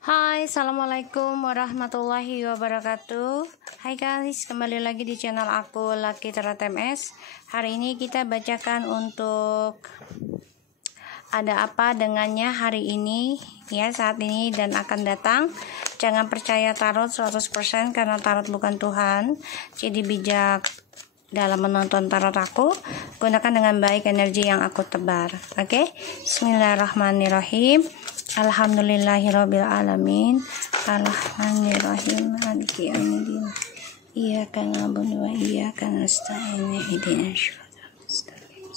Hai, assalamualaikum warahmatullahi wabarakatuh. Hai guys, kembali lagi di channel aku Lucky Tarot MS. Hari ini kita bacakan untuk ada apa dengannya hari ini, ya, saat ini dan akan datang. Jangan percaya tarot 100% karena tarot bukan Tuhan. Jadi bijak dalam menonton tarot aku, gunakan dengan baik energi yang aku tebar. Oke? Bismillahirrahmanirrahim. Alhamdulillahirabbil alamin. Arrahmanirrahim. Maliki yaumiddin. Iyyaka na'budu wa iyyaka nasta'in. Ihdinas siratal mustaqim.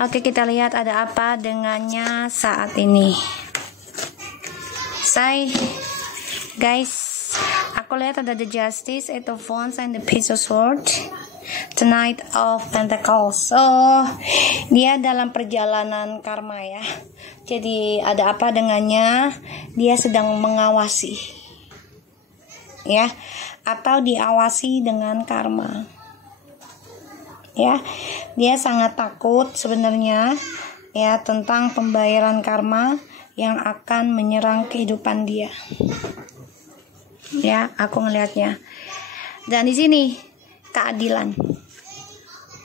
Oke, kita lihat ada apa dengannya saat ini. Guys, aku lihat ada the Justice, Eight of Wands, and the Page of Swords, the Knight of Pentacles. So, dia dalam perjalanan karma ya. Jadi ada apa dengannya? Dia sedang mengawasi, ya, atau diawasi dengan karma. Ya, dia sangat takut sebenarnya ya tentang pembayaran karma yang akan menyerang kehidupan dia. Ya, aku ngelihatnya. Dan di sini keadilan.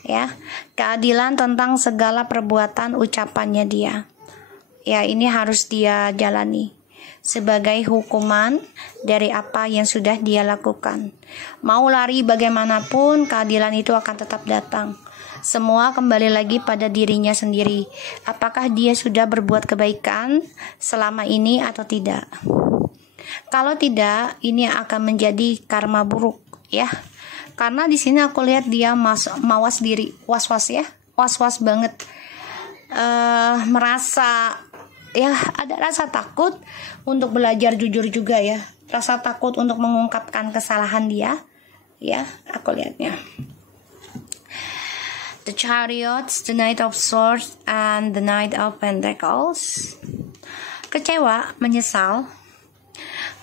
Ya, keadilan tentang segala perbuatan ucapannya dia. Ya, ini harus dia jalani sebagai hukuman dari apa yang sudah dia lakukan. Mau lari bagaimanapun, keadilan itu akan tetap datang. Semua kembali lagi pada dirinya sendiri. Apakah dia sudah berbuat kebaikan selama ini atau tidak? Kalau tidak, ini akan menjadi karma buruk, ya. Karena di sini aku lihat dia mawas diri, was-was ya, was-was banget, merasa, ya, ada rasa takut untuk belajar jujur juga ya, rasa takut untuk mengungkapkan kesalahan dia, ya, aku lihatnya. The Chariot, the Knight of Swords, and the Knight of Pentacles. Kecewa, menyesal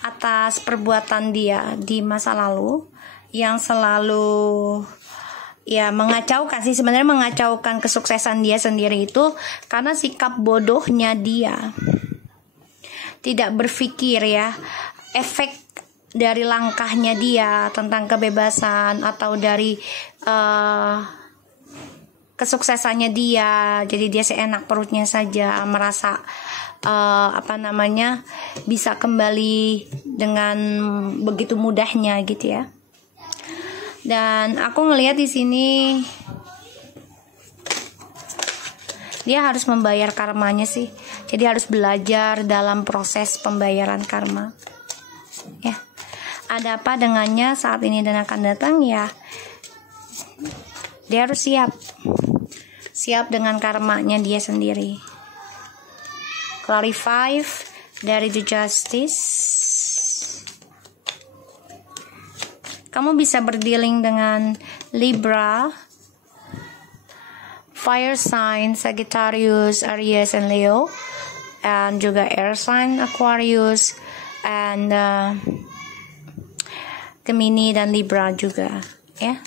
atas perbuatan dia di masa lalu yang selalu ya mengacaukan sih, sebenarnya mengacaukan kesuksesan dia sendiri itu karena sikap bodohnya dia. Tidak berpikir ya efek dari langkahnya dia tentang kebebasan atau dari kesuksesannya dia. Jadi dia seenak perutnya saja merasa bisa kembali dengan begitu mudahnya gitu ya. Dan aku ngelihat di sini dia harus membayar karmanya sih. Jadi harus belajar dalam proses pembayaran karma. Ya. Ada apa dengannya saat ini dan akan datang ya. Dia harus siap dengan karmanya dia sendiri. Clarify dari the Justice. Kamu bisa berdealing dengan Libra, Fire sign Sagittarius, Aries, and Leo, and juga Air sign Aquarius, and Gemini dan Libra juga, ya.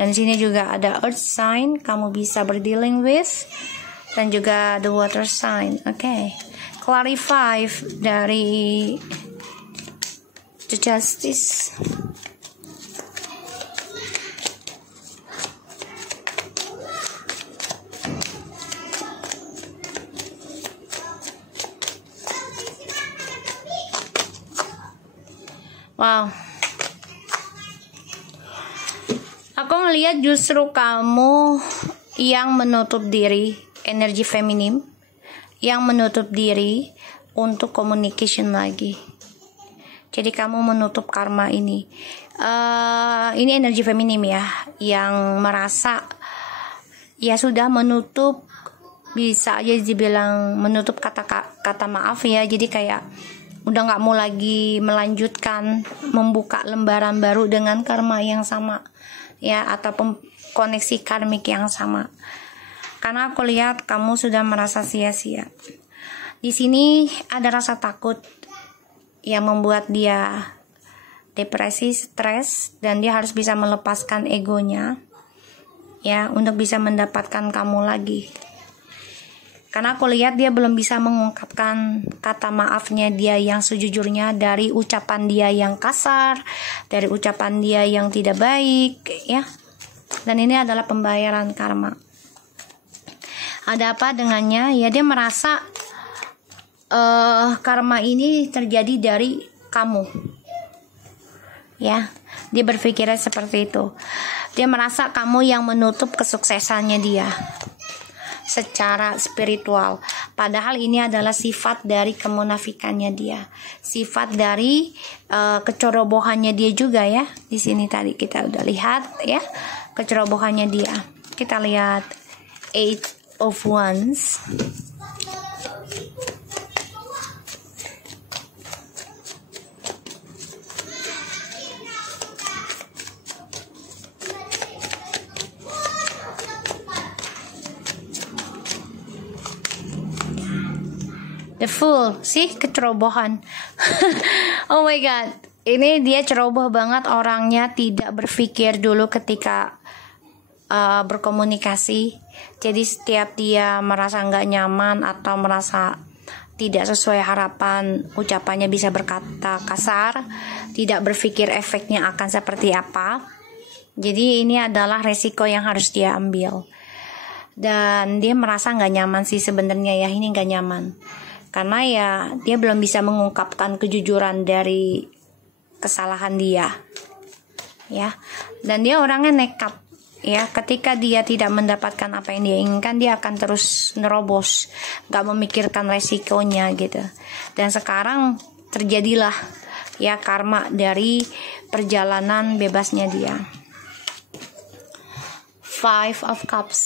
Dan sini juga ada Earth sign, kamu bisa berdealing with, dan juga the Water sign. Oke. Clarify dari the Justice. Wow. Aku ngelihat justru kamu yang menutup diri, energi feminim, yang menutup diri untuk communication lagi. Jadi kamu menutup karma ini. Ini energi feminim ya, yang merasa ya sudah menutup, bisa aja dibilang menutup kata maaf ya. Jadi kayak udah nggak mau lagi melanjutkan membuka lembaran baru dengan karma yang sama ya, ataupun koneksi karmik yang sama. Karena aku lihat kamu sudah merasa sia-sia. Di sini ada rasa takut yang membuat dia depresi, stres, dan dia harus bisa melepaskan egonya ya untuk bisa mendapatkan kamu lagi. Karena aku lihat dia belum bisa mengungkapkan kata maafnya dia yang sejujurnya dari ucapan dia yang kasar, dari ucapan dia yang tidak baik, ya. Dan ini adalah pembayaran karma. Ada apa dengannya? Ya, dia merasa karma ini terjadi dari kamu. Ya, dia berpikirnya seperti itu. Dia merasa kamu yang menutup kesuksesannya dia secara spiritual. Padahal ini adalah sifat dari kemunafikannya dia, sifat dari kecerobohannya dia juga, ya. Di sini tadi kita udah lihat, ya, kecerobohannya dia. Kita lihat Eight of Wands. The Fool, sih kecerobohan. Oh my god, ini dia ceroboh banget orangnya, tidak berpikir dulu ketika berkomunikasi. Jadi setiap dia merasa nggak nyaman atau merasa tidak sesuai harapan, ucapannya bisa berkata kasar, tidak berpikir efeknya akan seperti apa. Jadi ini adalah resiko yang harus dia ambil. Dan dia merasa nggak nyaman sih sebenarnya, ya, ini nggak nyaman. Karena ya dia belum bisa mengungkapkan kejujuran dari kesalahan dia, ya. Dan dia orangnya nekat, ya. Ketika dia tidak mendapatkan apa yang dia inginkan, dia akan terus nerobos, gak memikirkan resikonya gitu. Dan sekarang terjadilah, ya, karma dari perjalanan bebasnya dia. Five of Cups.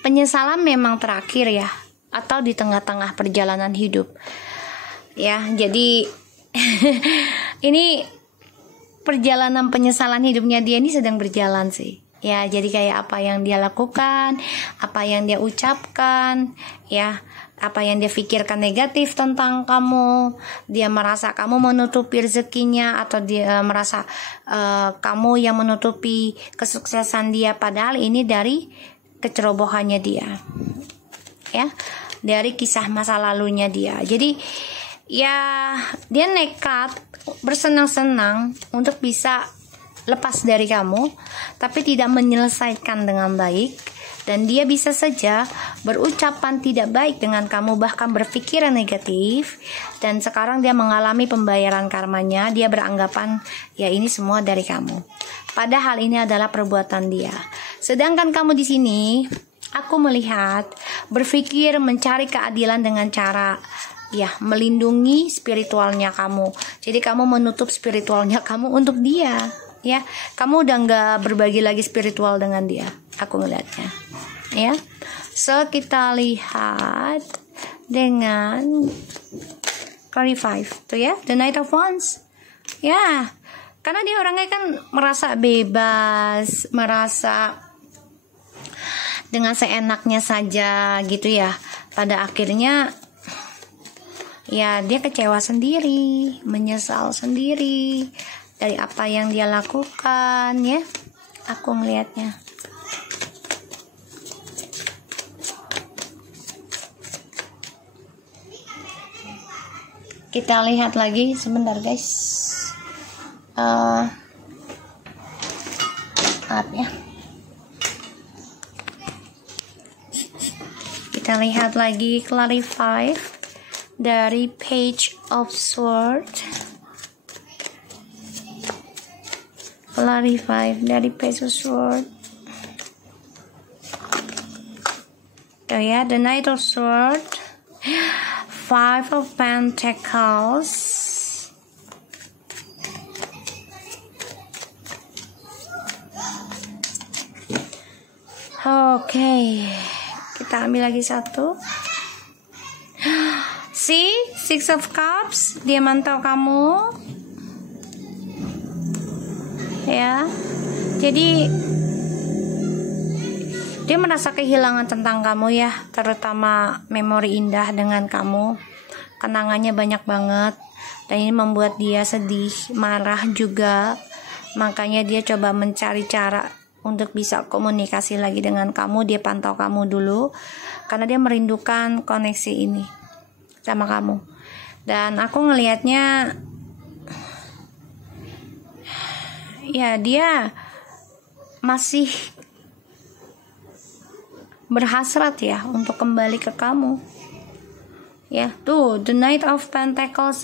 Penyesalan memang terakhir, ya, atau di tengah-tengah perjalanan hidup, ya. Jadi ini perjalanan penyesalan hidupnya dia ini sedang berjalan sih, ya. Jadi kayak apa yang dia lakukan, apa yang dia ucapkan, ya, apa yang dia pikirkan negatif tentang kamu, dia merasa kamu menutupi rezekinya, atau dia merasa kamu yang menutupi kesuksesan dia, padahal ini dari kecerobohannya dia, ya, dari kisah masa lalunya dia. Jadi ya dia nekat bersenang-senang untuk bisa lepas dari kamu, tapi tidak menyelesaikan dengan baik. Dan dia bisa saja berucapan tidak baik dengan kamu, bahkan berpikiran negatif. Dan sekarang dia mengalami pembayaran karmanya. Dia beranggapan ya ini semua dari kamu, padahal ini adalah perbuatan dia. Sedangkan kamu di sini, aku melihat berpikir mencari keadilan dengan cara, ya, melindungi spiritualnya kamu. Jadi kamu menutup spiritualnya kamu untuk dia, ya. Kamu udah nggak berbagi lagi spiritual dengan dia, aku ngelihatnya, ya. So kita lihat dengan clarify tuh, ya, the Knight of Wands, ya. Karena dia orangnya kan merasa bebas, merasa dengan seenaknya saja gitu, ya. Pada akhirnya ya dia kecewa sendiri, menyesal sendiri dari apa yang dia lakukan, ya. Aku ngelihatnya. Kita lihat lagi sebentar, guys. Maaf, ya. Kita lihat lagi clarify dari Page of Sword. Clarify dari Page of Sword. Oh ya, the Knight of Sword, Five of Pentacles, oke. Kita ambil lagi satu. See, Six of Cups, dia mantau kamu, ya. Jadi dia merasa kehilangan tentang kamu, ya, terutama memori indah dengan kamu. Kenangannya banyak banget, dan ini membuat dia sedih, marah juga. Makanya dia coba mencari cara untuk bisa komunikasi lagi dengan kamu. Dia pantau kamu dulu karena dia merindukan koneksi ini sama kamu. Dan aku ngelihatnya ya dia masih berhasrat ya untuk kembali ke kamu. Ya, tuh the Knight of Pentacles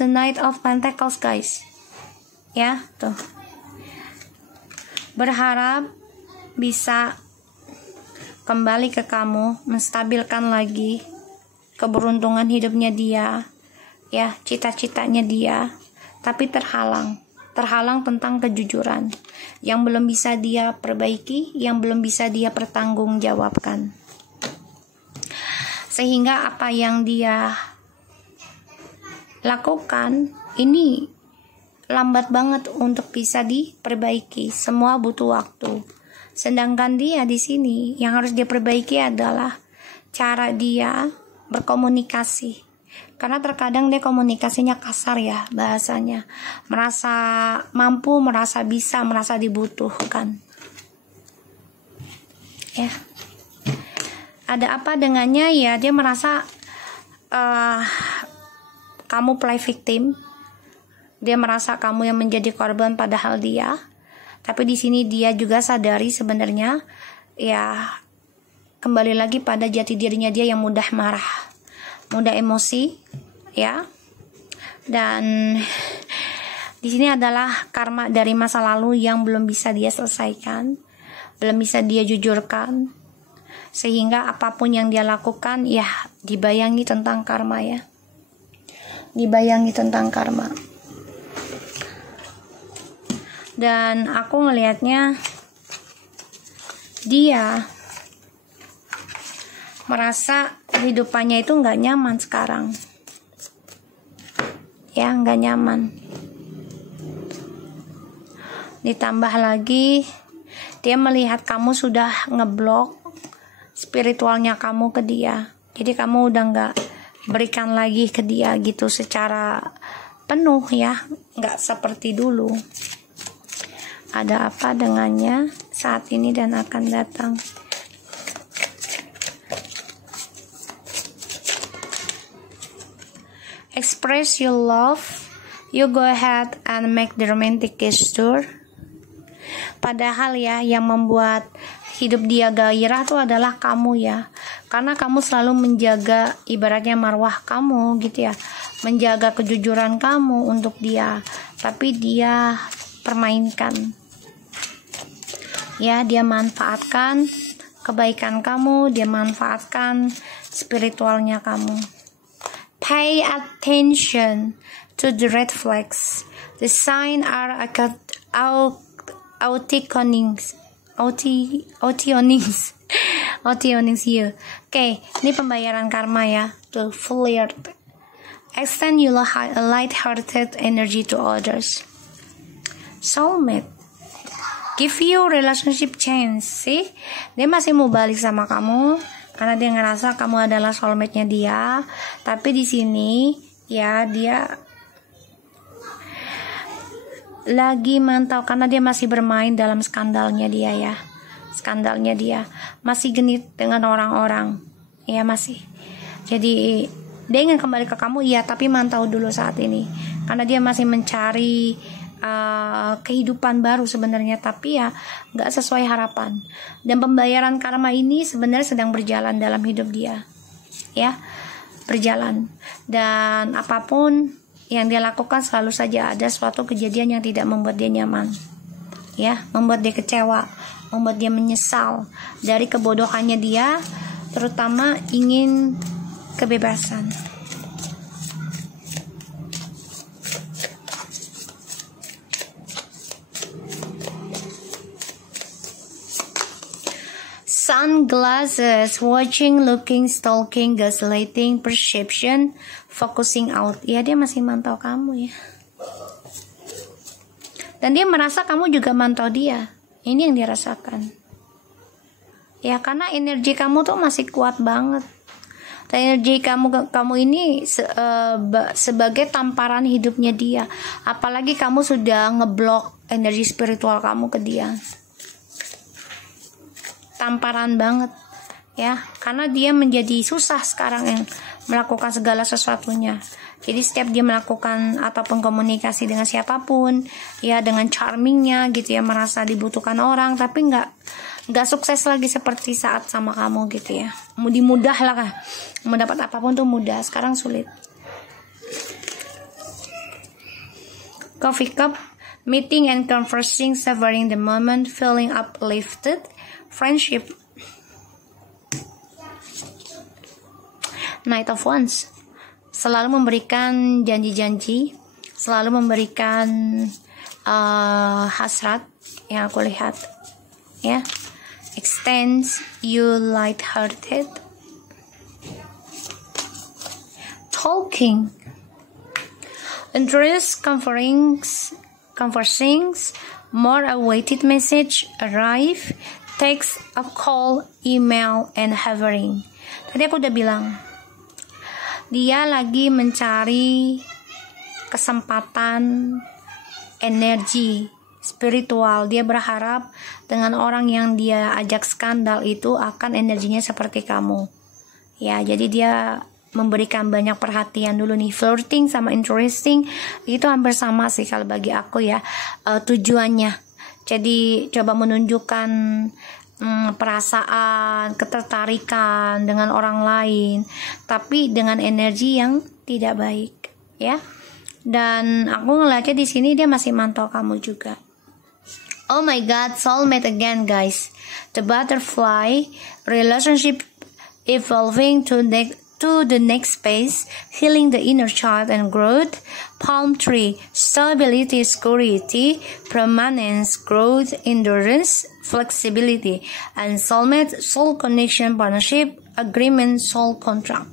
guys. Ya, tuh. Berharap bisa kembali ke kamu, menstabilkan lagi keberuntungan hidupnya dia. Ya, cita-citanya dia, tapi terhalang tentang kejujuran yang belum bisa dia perbaiki, yang belum bisa dia pertanggungjawabkan. Sehingga apa yang dia lakukan ini lambat banget untuk bisa diperbaiki. Semua butuh waktu. Sedangkan dia di sini yang harus dia perbaiki adalah cara dia berkomunikasi. Karena terkadang dia komunikasinya kasar ya bahasanya. Merasa mampu, merasa bisa, merasa dibutuhkan. Ya. Ada apa dengannya ya, dia merasa kamu play victim. Dia merasa kamu yang menjadi korban padahal dia. Tapi di sini dia juga sadari sebenarnya ya kembali lagi pada jati dirinya dia yang mudah marah, mudah emosi, ya. Dan di sini adalah karma dari masa lalu yang belum bisa dia selesaikan, belum bisa dia jujurkan. Sehingga apapun yang dia lakukan ya dibayangi tentang karma ya. Dibayangi tentang karma. Dan aku ngelihatnya dia merasa kehidupannya itu nggak nyaman sekarang. Ya, nggak nyaman. Ditambah lagi dia melihat kamu sudah ngeblok spiritualnya kamu ke dia. Jadi kamu udah nggak berikan lagi ke dia gitu secara penuh ya, nggak seperti dulu. Ada apa dengannya saat ini dan akan datang? Express your love. You go ahead and make the romantic gesture. Padahal ya yang membuat hidup dia gairah itu adalah kamu ya. Karena kamu selalu menjaga ibaratnya marwah kamu gitu ya. Menjaga kejujuran kamu untuk dia. Tapi dia permainkan. Ya, dia manfaatkan kebaikan kamu, dia manfaatkan spiritualnya kamu. Pay attention to the red flags. The sign are Otionings here. Oke, ini pembayaran karma ya. To flirt. Extend your light-hearted energy to others. Soulmate. Give you relationship chance. Sih, dia masih mau balik sama kamu karena dia ngerasa kamu adalah soulmate-nya dia. Tapi di sini ya dia lagi mantau karena dia masih bermain dalam skandalnya dia ya. Skandalnya dia masih genit dengan orang-orang. Ya masih. Jadi dia ingin kembali ke kamu ya, tapi mantau dulu saat ini. Karena dia masih mencari kehidupan baru sebenarnya, tapi ya nggak sesuai harapan. Dan pembayaran karma ini sebenarnya sedang berjalan dalam hidup dia, ya berjalan. Dan apapun yang dia lakukan selalu saja ada suatu kejadian yang tidak membuat dia nyaman, ya, membuat dia kecewa, membuat dia menyesal dari kebodohannya dia, terutama ingin kebebasan. Sunglasses, watching, looking, stalking, gaslighting, perception, focusing out. Ya, dia masih mantau kamu ya. Dan dia merasa kamu juga mantau dia. Ini yang dia rasakan. Ya, karena energi kamu tuh masih kuat banget. Dan energi kamu ini sebagai tamparan hidupnya dia. Apalagi kamu sudah ngeblok energi spiritual kamu ke dia. tamparan banget ya, karena dia menjadi susah sekarang yang melakukan segala sesuatunya. Jadi setiap dia melakukan ataupun komunikasi dengan siapapun ya, dengan charmingnya gitu ya, merasa dibutuhkan orang, tapi nggak sukses lagi seperti saat sama kamu gitu ya. Mudah lah kah, mendapat apapun tuh mudah, sekarang sulit. Coffee cup, meeting and conversing, savoring the moment, feeling uplifted, friendship. Knight of Wands, selalu memberikan janji-janji, selalu memberikan hasrat yang aku lihat ya. Extends you light-hearted. Talking, interest, conversing, more awaited message arrive, text, a call, email, and hovering. Tadi aku udah bilang, dia lagi mencari kesempatan, energi spiritual. Dia berharap dengan orang yang dia ajak skandal itu akan energinya seperti kamu ya. Jadi dia memberikan banyak perhatian dulu nih. Flirting sama interesting itu hampir sama sih kalau bagi aku ya, tujuannya. Jadi coba menunjukkan perasaan, ketertarikan dengan orang lain, tapi dengan energi yang tidak baik ya. Dan aku ngeliatnya di sini dia masih mantau kamu juga. Oh my god, soulmate again guys. The butterfly, relationship evolving to the next phase, healing the inner child and growth. Palm tree, stability, security, permanence, growth, endurance, flexibility. And soulmate, soul connection, partnership, agreement, soul contract.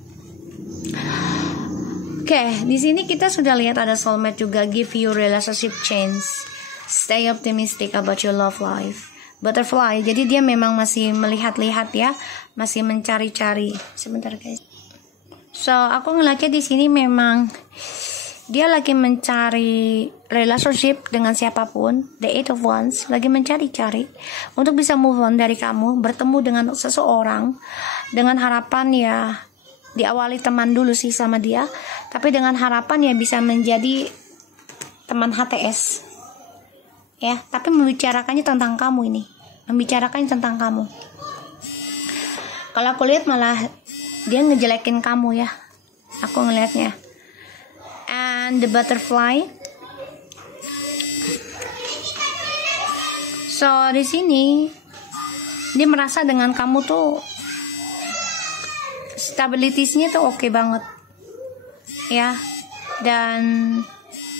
Oke, di sini kita sudah lihat ada soulmate juga, give you relationship chance. Stay optimistic about your love life. Butterfly, jadi dia memang masih melihat-lihat ya, masih mencari-cari. Sebentar guys. So, aku ngeliatnya di sini memang dia lagi mencari relationship dengan siapapun. The Eight of Wands, lagi mencari-cari untuk bisa move on dari kamu, bertemu dengan seseorang dengan harapan ya, diawali teman dulu sih sama dia, tapi dengan harapan ya bisa menjadi teman HTS ya, tapi membicarakannya tentang kamu ini, membicarakannya tentang kamu. Kalau aku lihat malah dia ngejelekin kamu ya, aku ngelihatnya. And the butterfly. So di sini dia merasa dengan kamu tuh stabilitasnya tuh oke banget ya, dan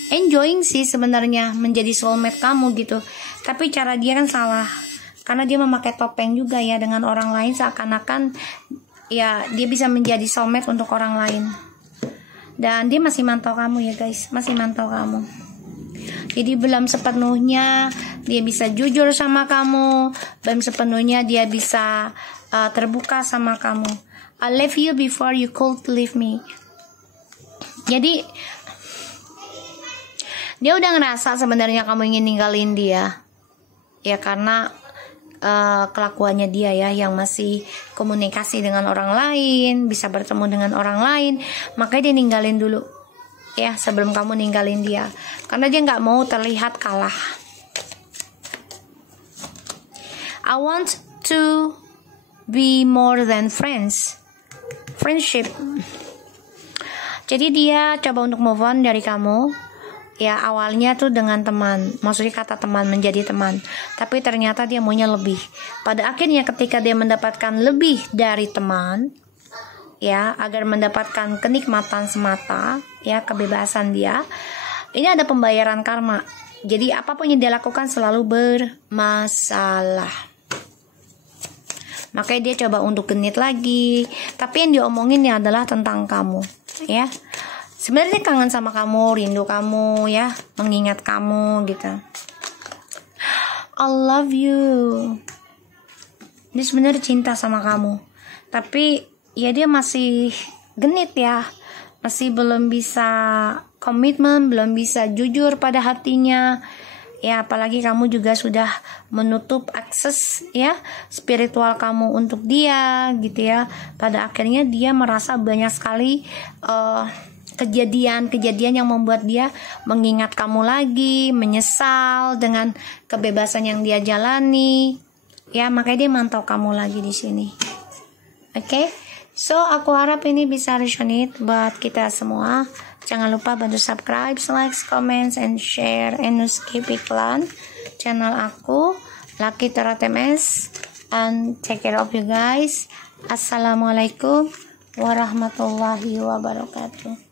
enjoying sih sebenarnya menjadi soulmate kamu gitu. Tapi cara dia kan salah, karena dia memakai topeng juga ya dengan orang lain, seakan-akan ya dia bisa menjadi soulmate untuk orang lain. Dan dia masih mantau kamu ya guys, masih mantau kamu. Jadi belum sepenuhnya dia bisa jujur sama kamu, belum sepenuhnya dia bisa terbuka sama kamu. I love you before you could leave me. Jadi dia udah ngerasa sebenarnya kamu ingin ninggalin dia ya, karena kelakuannya dia ya, yang masih komunikasi dengan orang lain, bisa bertemu dengan orang lain, makanya dia ninggalin dulu ya sebelum kamu ninggalin dia, karena dia nggak mau terlihat kalah. I want to be more than friends, friendship. Jadi dia coba untuk move on dari kamu ya, awalnya tuh dengan teman, maksudnya kata teman menjadi teman, tapi ternyata dia maunya lebih. Pada akhirnya ketika dia mendapatkan lebih dari teman ya, agar mendapatkan kenikmatan semata ya, kebebasan dia, ini ada pembayaran karma. Jadi apapun yang dia lakukan selalu bermasalah. Makanya dia coba untuk genit lagi, tapi yang diomongin ya adalah tentang kamu ya. Sebenarnya kangen sama kamu, rindu kamu ya, mengingat kamu gitu. I love you. Dia sebenarnya cinta sama kamu, tapi ya dia masih genit ya, masih belum bisa komitmen, belum bisa jujur pada hatinya Ya, apalagi kamu juga sudah menutup akses ya spiritual kamu untuk dia gitu ya. Pada akhirnya dia merasa banyak sekali kejadian-kejadian yang membuat dia mengingat kamu lagi, menyesal dengan kebebasan yang dia jalani. Ya, makanya dia mantau kamu lagi di sini. Oke? So, aku harap ini bisa resonate buat kita semua. Jangan lupa bantu subscribe, like, comments, and share. And skip iklan channel aku, Lucky Tarot MS. And take care of you guys. Assalamualaikum warahmatullahi wabarakatuh.